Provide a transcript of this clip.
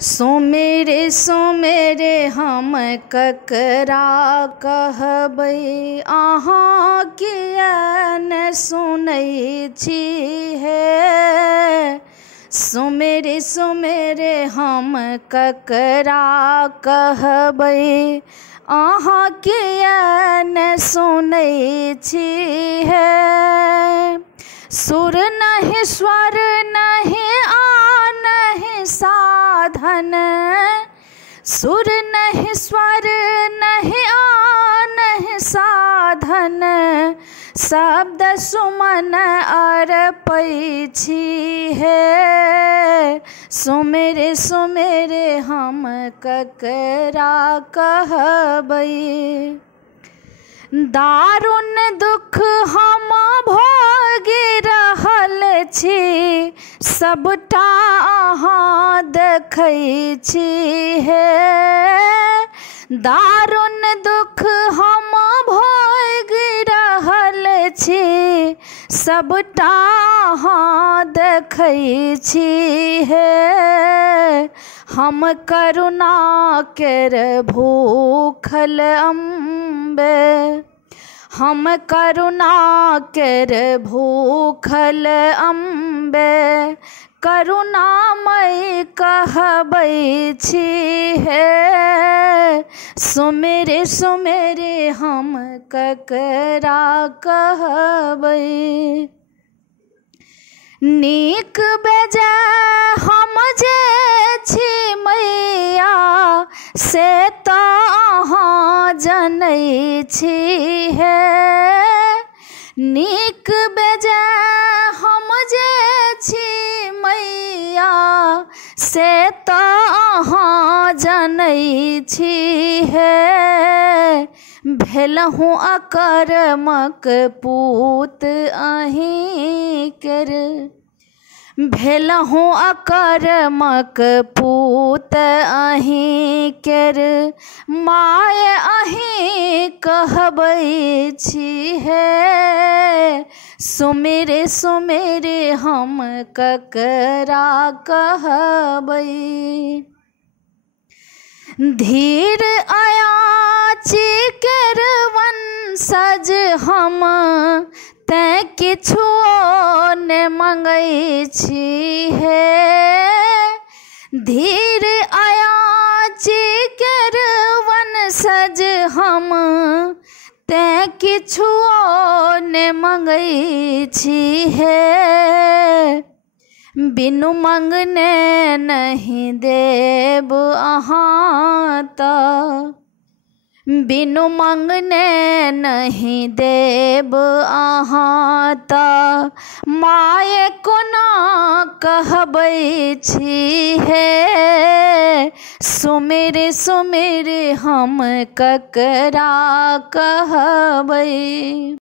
सुमेरे सुमेरे हम ककरा कहबै, अहाँ किएक नहि सुनै छी हे। सुमेरे सुमेरे हम ककरा कहबै, अहाँ किएक नहि सुनै छी हे। सुर नहीं स्वर नहीं आ नहीं साधन, सुर नहीं स्वर नहीं आ नहीं साधन, शब्द सुमन अर्पै छी हे। सुमेरे सुमेरे हम ककरा कहबै, दारुण दुख हम भोगि रहल छी, सबटा अहाँ देखै छी हे। दारुण दुख हम भोगि रहल छी, सबटा अहाँ देखै छी हे। हम करुणा केर भूखल अम्बे, हम करुणा केर भूखल अम्बे, करुणामय कहबै छी हे। सुमेरे सुमेरे हम ककरा कहबै, नीक बेजाय हम जे छी मैया, से तऽ अहाँ जनै छी हे। नीक बेजाय हम जे छी मैया, से तऽ अहाँ जनै छी हे। भेलहुँ अकर्मक पूत अहीं केर, भेलहुँ अकर्मक पूत अहीं केर, माय अहीं कहबै छी हे। सुमेरे सुमेरे हम ककरा कहबै, धीर अयाची केर वंशज हम, तैं किछुओ नहि मंगै छी हे। धीर अयाची केर वंशज हम, तैं किछुओ नहि मंगै छी हे। बिनु मंगने नहीं देब अहाँ तऽ, बिनु मंगने नहीं देब अहाँ तऽ, माय कोना कहबै छी हे। सुमेरे सुमेरे हम ककरा कहबै।